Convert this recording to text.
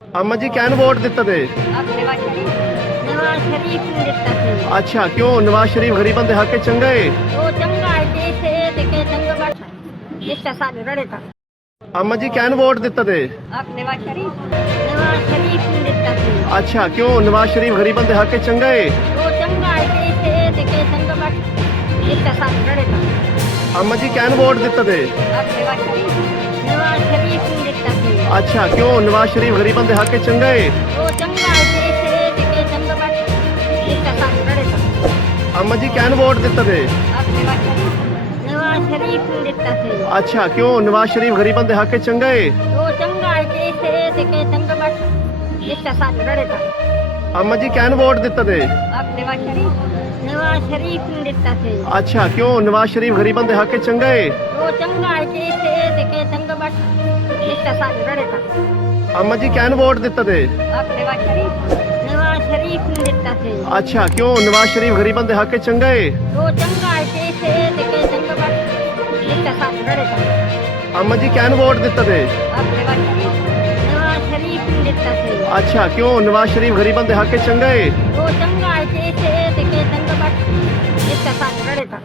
अम्मा जी can vote दिता थे? नवाज शरीफ ने दिता सी। अच्छा क्यों नवाज शरीफ गरीबों के हक चंगा है? वो चंगा है देश है देखे चंगा बात इसका साथ रड़े था। अम्मा जी कैन वोट दिता थे? नवाज शरीफ ने दिता सी। अच्छा क्यों नवाज शरीफ गरीबों के हक चंगा है? वो चंगा है देश है देखे चंगा बात इसका साथ रड़े था। अम्मा जी कैन वोट दिता थे? नवाज शरीफ ने दिता सी। अच्छा क्यों नवाज शरीफ गरीबों के हक चंगा है? वो चंगा है देश है देखे चंगा बात इसका साथ रड़े था। अम्मा जी कैन वोट दिता थे? नवाज शरीफ ने दिता सी। अच्छा क्यों नवाज शरीफ गरीबों के हक चंगा है? वो चंगा है देश है देखे चंगा बात इसका साथ रड़े था। अम्मा जी कैन वोट दिता थे? नवाज शरीफ ने दिता सी। अच्छा क्यों नवाज शरीफ गरीबों के हक चंगा है? वो चंगा है देश है देखे चंगा बात इसका साथ रड़े था। अम्मा जी कैन वोट दिता थे? नवाज शरीफ ने दिता सी। अच्छा क्यों नवाज शरीफ गरीबों के हक चंगा है? वो चंगा है देश है देखे चंगा बात इसका साथ रड़े था। अम्मा जी कैन वोट दिता थे? नवाज शरीफ ने दिता सी। अच्छा क्यों नवाज शरीफ गरीबों के हक चंगा है? वो चंगा है देश है देखे चंगा बात इसका साथ रड़े था।